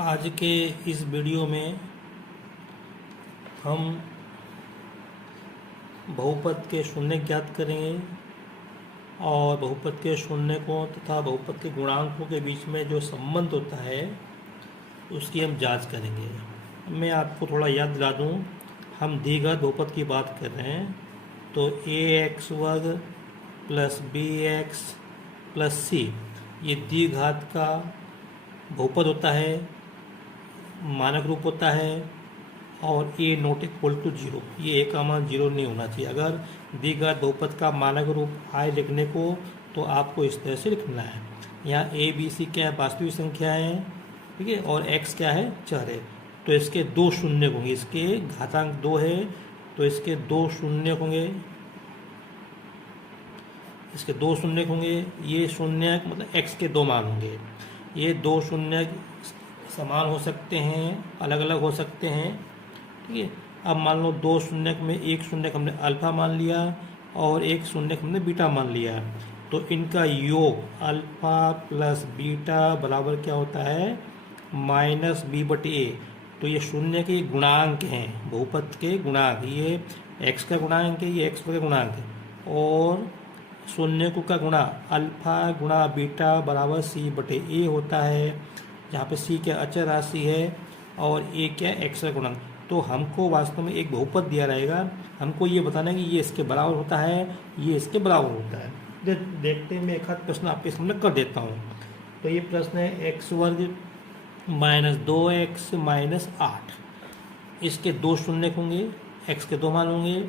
आज के इस वीडियो में हम बहुपद के शून्य ज्ञात करेंगे और बहुपद के शून्य को तथा बहुपद के गुणांकों के बीच में जो संबंध होता है उसकी हम जांच करेंगे। मैं आपको थोड़ा याद दिला दूं, हम द्विघात बहुपद की बात कर रहे हैं तो ax वर्ग प्लस bx प्लस c ये द्विघात का बहुपद होता है, मानक रूप होता है और a not equal to zero, ये a का मान जीरो नहीं होना चाहिए। अगर द्विघात बहुपद का मानक रूप आए लिखने को तो आपको इस तरह से लिखना है। यहाँ a b c क्या है, वास्तविक संख्या है, ठीक है, और x क्या है, चर है। तो इसके दो शून्य होंगे, इसके घातांक दो है तो इसके दो शून्य होंगे, इसके दो शून्य होंगे। ये शून्य मतलब x के दो मान होंगे। ये दो शून्य समान हो सकते हैं, अलग अलग हो सकते हैं, ठीक है। अब मान लो दो शून्य में एक शून्य हमने अल्फा मान लिया और एक शून्य हमने बीटा मान लिया, तो इनका योग अल्फा प्लस बीटा बराबर क्या होता है, माइनस बी बटे ए। तो ये शून्य के गुणांक हैं, बहुपद के गुणांक, ये x का गुणांक है, ये x का गुणांक है, और शून्य को का गुणा अल्फा गुणा बीटा बराबर सी बटे ए होता है, जहाँ पे सी क्या अचर राशि है और ए क्या एक्स का गुणांक। तो हमको वास्तव में एक बहुपद दिया रहेगा, हमको ये बताना है कि ये इसके बराबर होता है, ये इसके बराबर होता है। देखते हैं, मैं एक आध प्रश्न आपके सामने कर देता हूँ। तो ये प्रश्न है एक्स वर्ग माइनस 2x माइनस 8, इसके दो शून्य होंगे, एक्स के दो मान होंगे।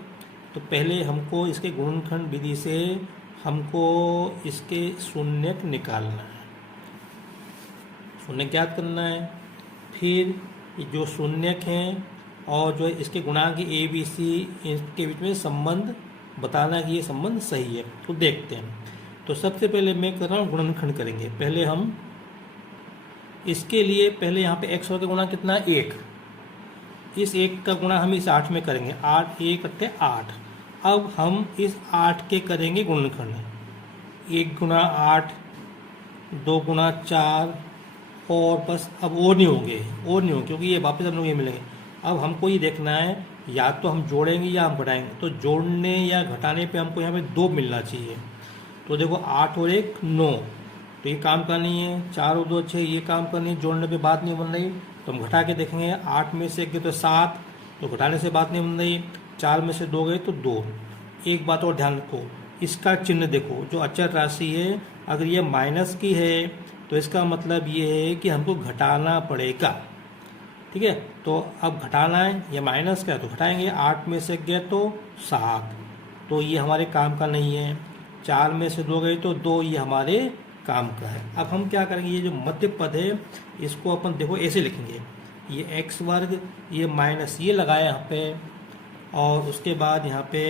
तो पहले हमको इसके गुणनखंड विधि से हमको इसके शून्य निकालना है, शून्य ज्ञात करना है। फिर जो शून्यक हैं और जो इसके गुणांक ए बी सी, इनके बीच में संबंध बताना कि ये संबंध सही है। तो देखते हैं। तो सबसे पहले मैं कर रहा हूँ गुणनखंड करेंगे। पहले हम इसके लिए पहले यहाँ पे x का गुणा कितना है, 1। इस 1 का गुणा हम इस 8 में करेंगे, 8 1 अट्ठे 8। अब हम इस 8 के करेंगे गुणनखंड, 1 गुणा 8, 2 गुणा 4 और बस। अब और नहीं होंगे क्योंकि ये वापस हम लोग ये मिलेंगे। अब हमको ये देखना है या तो हम जोड़ेंगे या हम घटाएंगे। तो जोड़ने या घटाने पे हमको यहाँ पे 2 मिलना चाहिए। तो देखो 8 और 1 9, तो ये काम का नहीं है। 4 और 2 6, ये काम का नहीं, जोड़ने पे बात नहीं बन रही। तो हम घटा के देखेंगे, 8 में से 1 गए तो 7, तो घटाने से बात नहीं बन रही। 4 में से 2 गए तो 2। एक बात और ध्यान रखो, इसका चिन्ह देखो, जो अचर राशि है अगर ये माइनस की है तो इसका मतलब ये है कि हमको घटाना पड़ेगा, ठीक है। तो अब घटाना है, ये माइनस का है तो घटाएंगे। 8 में से गए तो 7, तो ये हमारे काम का नहीं है। 4 में से 2 गए तो 2, ये हमारे काम का है। अब हम क्या करेंगे, ये जो मध्य पद है इसको अपन देखो ऐसे लिखेंगे, ये एक्स वर्ग, ये माइनस ये लगाया यहाँ पे, और उसके बाद यहाँ पे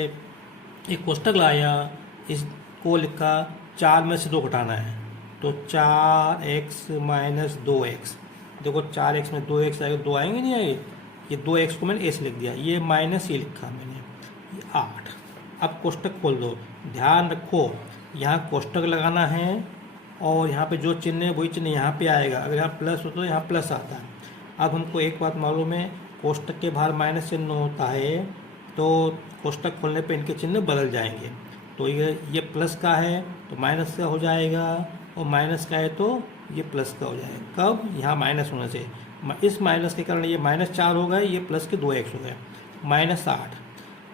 एक कोष्टक लाया, इसको लिखा 4 में से 2 घटाना है, तो 4x माइनस 2x। देखो 4x में 2x आएगा, 2 आएंगे नहीं आएंगे, ये 2x को मैंने ऐसे लिख दिया, ये माइनस ये लिखा मैंने, ये 8। अब कोष्टक खोल दो। ध्यान रखो यहाँ कोष्टक लगाना है और यहाँ पे जो चिन्ह है वही चिन्ह यहाँ पे आएगा। अगर यहाँ प्लस होता तो यहाँ प्लस आता है। अब हमको एक बात मालूम है, कोष्टक के बाहर माइनस चिन्ह होता है तो कोष्टक खोलने पे इनके चिन्ह बदल जाएंगे। तो ये प्लस का है तो माइनस का हो जाएगा, और माइनस का है तो ये प्लस का हो जाएगा। कब, यहाँ माइनस होने से। इस माइनस के कारण ये -4 हो गए, ये प्लस के 2x हो गए, -8।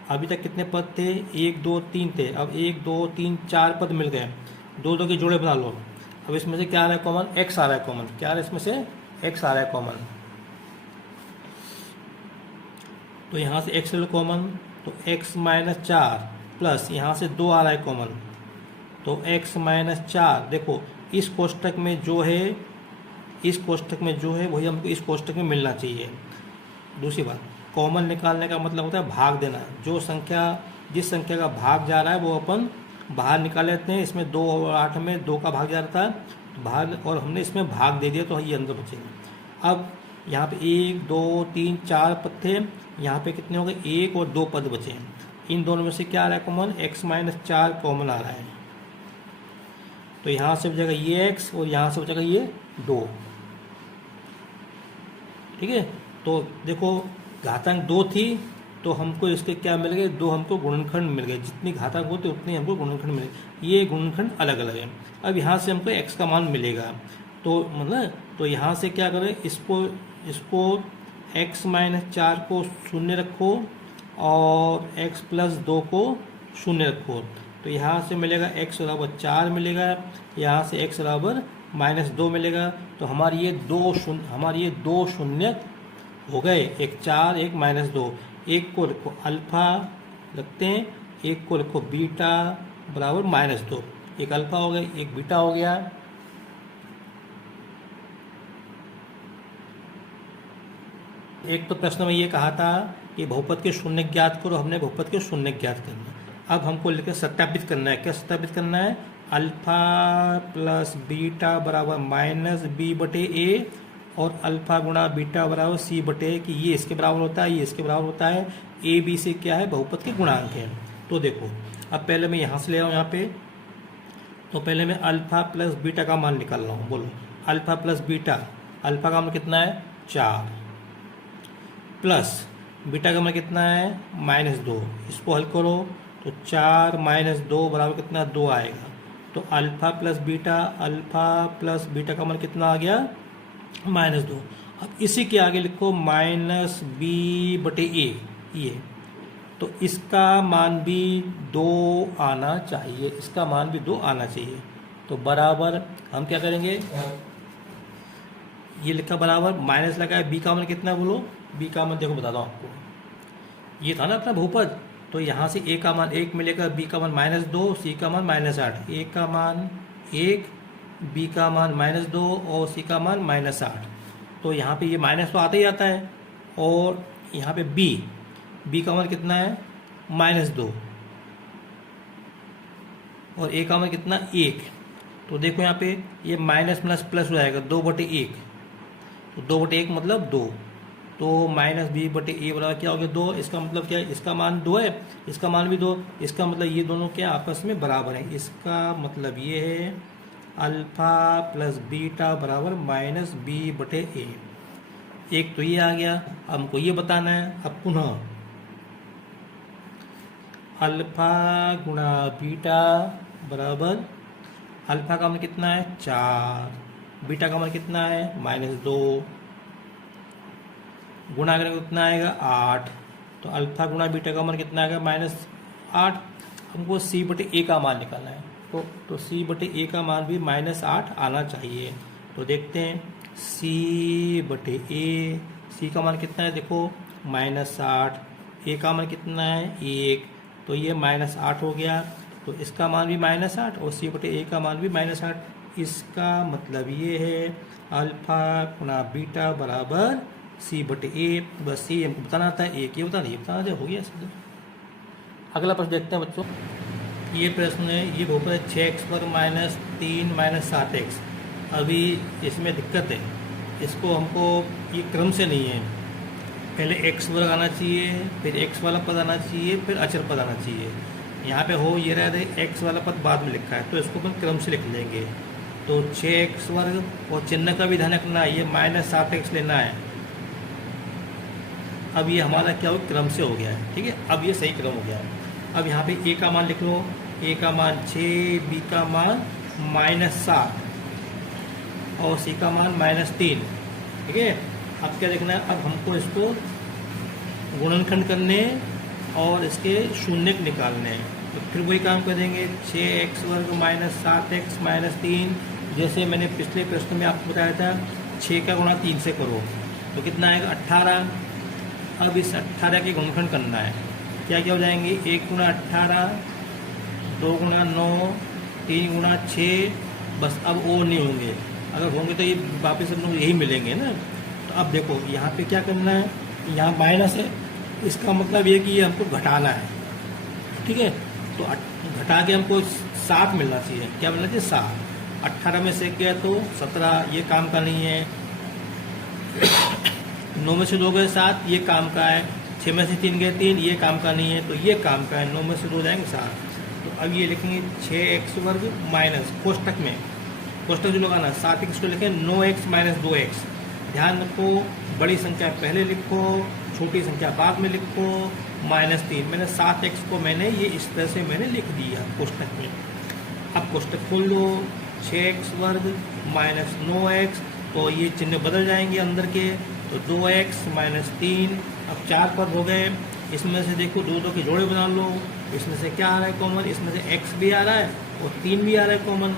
अभी तक कितने पद थे, 1 2 3 थे। अब 1 2 3 4 पद मिल गए, 2 2 के जोड़े बना लो। अब इसमें से क्या आ रहा है कॉमन, x आ रहा है कॉमन। क्या आ रहा है इसमें से, x आ रहा है कॉमन। तो यहाँ से x ले लो कॉमन, तो x -4 प्लस यहाँ से 2 आ रहा है कॉमन, तो x -4। देखो इस कोष्टक में जो है, इस कोष्टक में जो है वही हमको इस कोष्टक में मिलना चाहिए। दूसरी बात, कॉमन निकालने का मतलब होता है भाग देना। जो संख्या, जिस संख्या का भाग जा रहा है वो अपन बाहर निकाल लेते हैं। इसमें 2 और 8 में 2 का भाग जा रहा था, तो भाग, और हमने इसमें भाग दे दिया तो ये अंदर बचेगा। अब यहाँ पे 1 2 3 4 पद थे, यहाँ पे कितने हो गए, 1 और 2 पद बचे। इन दोनों में से क्या आ रहा है कॉमन, x -4 कॉमन आ रहा है। तो यहाँ से बचेगा ये x और यहाँ से बचेगा ये 2। ठीक है। तो देखो घातांक 2 थी तो हमको इसके क्या मिल गए, 2 हमको गुणनखंड मिल गए, जितनी घातांक होते उतनी हमको गुणनखंड मिले, ये गुणनखंड अलग अलग है। अब यहाँ से हमको x का मान मिलेगा, तो मतलब तो यहाँ से क्या करें, इसको x - 4 को शून्य रखो और x + 2 को शून्य रखो, तो यहाँ से मिलेगा x बराबर 4 मिलेगा, यहाँ से x बराबर -2 मिलेगा। तो हमारी ये दो शून्य हो गए, एक 4 एक -2। एक को लिखो अल्फा रखते हैं, एक को लिखो बीटा बराबर -2। एक अल्फा हो गया, एक बीटा हो गया। एक तो प्रश्न में ये कहा था कि बहुपद के शून्य ज्ञात करो, हमने बहुपद के शून्य ज्ञात करना। अब हमको लेकर सत्यापित करना है। क्या सत्यापित करना है, अल्फा + बीटा बराबर -b/a और अल्फा गुणा बीटा बराबर c/a, कि ये इसके बराबर होता है, ये इसके बराबर होता है। a b से क्या है, बहुपद के गुणांक है। तो देखो अब पहले मैं यहाँ से ले रहा हूँ, यहाँ पे तो पहले मैं अल्फा + बीटा का मान निकाल रहा हूँ। बोलो अल्फा + बीटा, अल्फा का मान कितना है 4 प्लस बीटा का मान कितना है -2। इसको हल करो तो 4 - 2 बराबर कितना 2 आएगा। तो अल्फा + बीटा का मान कितना आ गया -2। अब इसी के आगे लिखो -b/a, ये तो इसका मान भी 2 आना चाहिए, इसका मान भी 2 आना चाहिए। तो बराबर हम क्या करेंगे, ये लिखा बराबर माइनस लगा है, बी का मान कितना बोलो, बी का मान देखो बताता हूँ आपको, ये था ना अपना बहुपद, तो यहाँ से ए का मान 1 मिलेगा, बी का मान -2, सी का मान -8। ए का मान 1, बी का मान -2 और सी का मान -8। तो यहाँ पे ये माइनस तो आता ही आता है, और यहाँ पे बी का मान कितना है -2 और ए का मान कितना 1। तो देखो यहाँ पे ये माइनस प्लस हो जाएगा 2/1, तो 2/1 मतलब 2, तो -b/a बराबर क्या हो गया 2। इसका मतलब क्या है, इसका मान 2 है, इसका मान भी 2, इसका मतलब ये दोनों क्या आपस में बराबर है। इसका मतलब ये है अल्फा + बीटा बराबर -b/a। एक तो ये आ गया। अब हमको ये बताना है, अब पुनः अल्फा गुणा बीटा बराबर अल्फा का मान कितना है 4, बीटा का मान कितना है -2, गुणा करेंगे कितना आएगा 8। तो अल्फा गुणा बीटा का मान कितना आएगा -8। हमको c/a का मान निकालना है, तो c/a का मान भी -8 आना चाहिए। तो देखते हैं c/a, c का मान कितना है देखो -8, a का मान कितना है 1, तो ये -8 हो गया। तो इसका मान भी -8 और c/a का मान भी -8। इसका मतलब ये है अल्फा गुणा बीटा बराबर c/a। बस c हमको बताना आता है, एक ये बताना, ये बताना जो हो गया सीधा। अगला प्रश्न देखते हैं बच्चों। ये प्रश्न है, ये बहुपद है 6x² - 3 - 7x। अभी इसमें दिक्कत है, इसको हमको ये क्रम से नहीं है, पहले x² आना चाहिए, फिर x वाला पद आना चाहिए, फिर अचर पद आना चाहिए। यहाँ पे हो ये रहा है x वाला पद बाद में लिखा है, तो इसको अपन क्रम से लिख लेंगे। तो 6x² और चिन्ह का भी ध्यान रखना है, ये -7x लेना है। अब ये हमारा क्या हो क्रम से हो गया है, ठीक है, अब ये सही क्रम हो गया है। अब यहाँ पे a का मान लिख लो, a का मान 6, b का मान -7 और c का मान -3, ठीक है। अब क्या देखना है, अब हमको इसको गुणनखंड करने और इसके शून्य निकालने हैं। तो फिर वही काम करेंगे, 6x² - 7x - 3। जैसे मैंने पिछले प्रश्न में आपको बताया था 6 का गुणा 3 से करो तो कितना आएगा 18। अब इस 18 के गुणनखंड करना है, क्या क्या हो जाएंगे 1 × 18, 2 × 9, 3 × 6। बस अब और नहीं होंगे, अगर होंगे तो ये वापस हम लोग यही मिलेंगे ना। तो अब देखो यहाँ पे क्या करना है, यहाँ माइनस है, इसका मतलब ये कि ये हमको घटाना है, ठीक है। तो घटा के हमको 7 मिलना चाहिए, क्या मिलना चाहिए 7। 18 में से गया तो 17, ये काम का नहीं है। 9 में से 2 गए 7, ये काम का है। 6 में से 3 गए 3, ये काम का नहीं है, तो ये काम का है। 9 में से 2 जाएंगे 7। तो अब ये लिखेंगे 6x² माइनस कोष्टक में, कोष्टक जो लगाना 7x को लिखें 9x - 2x, ध्यान रखो, बड़ी संख्या पहले लिखो, छोटी संख्या बाद में लिखो। -3 मैंने 7x को मैंने ये इस तरह से मैंने लिख दिया कोष्टक में। अब कोष्टक खोल लो, 6x वर्ग माइनस 9x, तो ये चिन्ह बदल जाएंगे अंदर के, तो 2x माइनस 3। अब 4 पद हो गए, इसमें से देखो 2 के जोड़े बना लो, इसमें से क्या आ रहा है कॉमन, इसमें से x भी आ रहा है और 3 भी आ रहा है कॉमन,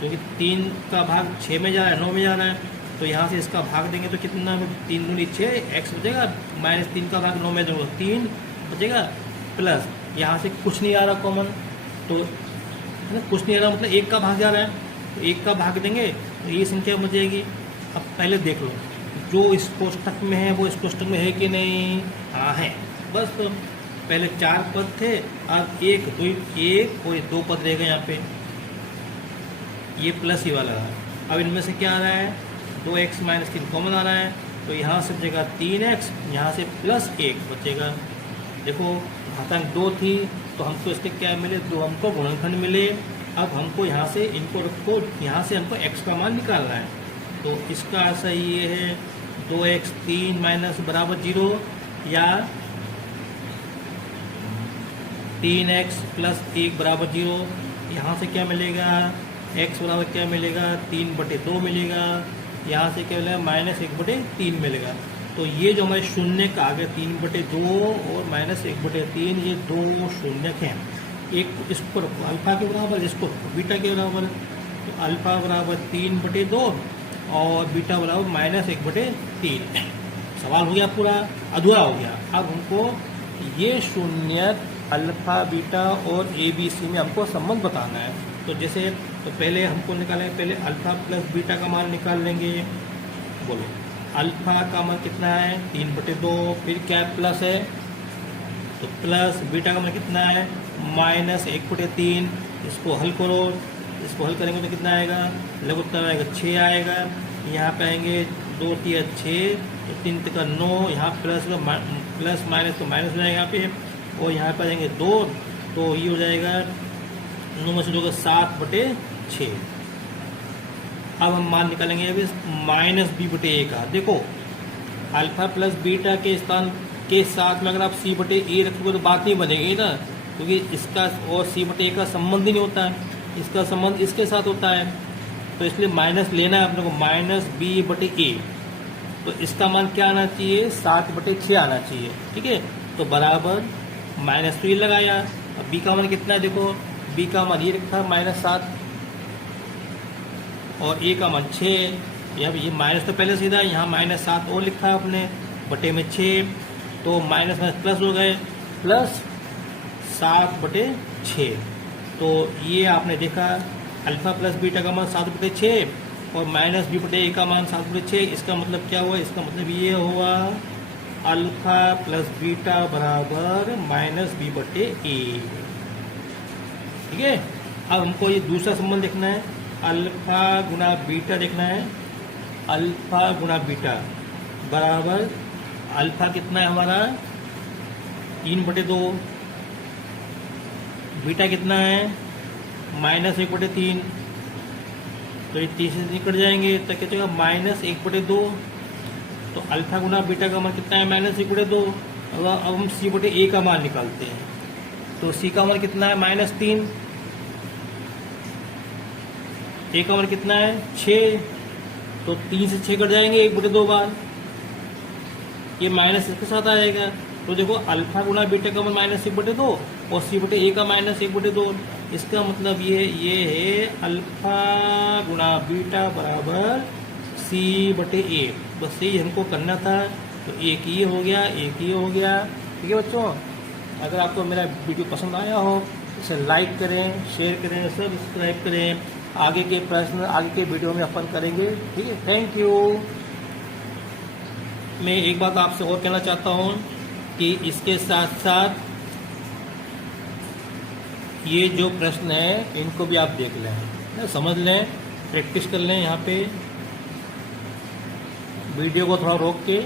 क्योंकि 3 का भाग 6 में जा रहा है, 9 में जा रहा है, तो यहाँ से इसका भाग देंगे तो कितना, 3 दूनी 6, x बचेगा, -3 का भाग 9 में दोगे 3 बचेगा, प्लस यहाँ से कुछ नहीं आ रहा कॉमन, तो कुछ नहीं आ रहा मतलब 1 का भाग जा रहा है, तो 1 का भाग देंगे तो ये संख्या बचेगी। अब पहले देख लो जो इस कोष्टक में है वो इस कोष्टक में है कि नहीं, हाँ है। बस तो पहले 4 पद थे, अब 1 और ये 2 पद रह गए यहाँ पे, ये प्लस ही वाला रहा। अब इनमें से क्या आ रहा है, 2x माइनस 3 कॉमन आ रहा है, तो यहाँ से बचेगा 3x, यहाँ से प्लस 1 बचेगा। देखो घातांक 2 थी तो हमको इसके क्या मिले, 2 हमको गुणनखंड मिले। अब हमको यहाँ से इनको रखो, यहाँ से हमको x का मान निकालना है, तो इसका आंसर ये है 2x 3 माइनस बराबर 0, या 3x प्लस 1 बराबर 0। यहाँ से क्या मिलेगा, x बराबर क्या मिलेगा, 3/2 मिलेगा, यहाँ से क्या मिलेगा, -1/3 मिलेगा। तो ये जो हमारे शून्य का आ गया 3/2 और -1/3, ये 2 शून्यक हैं। एक इसको रखो अल्फा के बराबर, इसको बीटा के बराबर, तो अल्फा बराबर 3/2 और बीटा बराबर -1/3। सवाल हो गया पूरा, अधूरा हो गया। अब हमको ये शून्यक अल्फा बीटा और ABC में हमको संबंध बताना है। तो जैसे तो पहले हमको निकालेंगे, पहले अल्फा प्लस बीटा का मान निकाल लेंगे। बोलो अल्फा का मान कितना है, 3/2, फिर क्या प्लस है तो प्लस, बीटा का मान कितना है -1/3। इसको हल करो, इसको हल करेंगे तो कितना आएगा, लघु उत्तर आएगा 6 आएगा। यहाँ पे आएंगे 2 3 6, तो 3 3 9, यहाँ प्लस माइनस तो माइनस हो जाएगा यहाँ पे, और यहाँ पे आएंगे 2, तो ये हो जाएगा 9 में से 2 का 7/6। अब हम मान निकालेंगे अभी -b/a का। देखो अल्फा प्लस बीटा के स्थान के साथ में अगर आप c/a रखोगे तो बात नहीं बनेगी ना, क्योंकि इसका और c/a का संबंध ही नहीं होता है, इसका संबंध इसके साथ होता है, तो इसलिए माइनस लेना है अपने को, -b/a। तो इसका मान क्या आना चाहिए, 7/6 आना चाहिए, ठीक है। तो बराबर माइनस तो ये लगाया। अब b का मान कितना है, देखो b का मान ये रखा -7 और a का मान 6। ये माइनस तो पहले सीधा, यहाँ -7 और लिखा है अपने, बटे में 6, तो माइनस माइनस प्लस हो गए, प्लस 7/6। तो ये आपने देखा अल्फा प्लस बीटा का मान 7/6 और -b/a का मान 7/6। इसका मतलब क्या हुआ, इसका मतलब ये हुआ अल्फा प्लस बीटा बराबर -b/a, ठीक है। अब हमको ये दूसरा संबंध देखना है, अल्फा गुना बीटा देखना है। अल्फा गुना बीटा बराबर, अल्फा कितना है हमारा 3/2, बीटा कितना है -1/3, तो ये 30 से निकट जाएंगे तो क्या चलेगा -1/2। तो अल्फा गुना बीटा का मान कितना है -1/2। अब हम c/a का मान निकालते हैं, तो c का मान कितना है -3, a का मान कितना है 6, तो 3 से 6 कट जाएंगे 1/2 बार, ये माइनस इसके साथ आएगा। तो देखो अल्फा गुना बीटा का मान -1/2 और c/a का -1/2। इसका मतलब ये है अल्फा गुना बीटा बराबर c/a। बस यही हमको करना था। तो एक ये हो गया, एक ये हो गया, ठीक है बच्चों। अगर आपको मेरा वीडियो पसंद आया हो इसे लाइक करें, शेयर करें, सब्सक्राइब करें। आगे के प्रश्न आगे के वीडियो में अपन करेंगे, ठीक है। Thank you. मैं एक बात आपसे और कहना चाहता हूँ कि इसके साथ साथ ये जो प्रश्न है इनको भी आप देख लें, समझ लें, प्रैक्टिस कर लें। यहाँ पे वीडियो को थोड़ा रोक के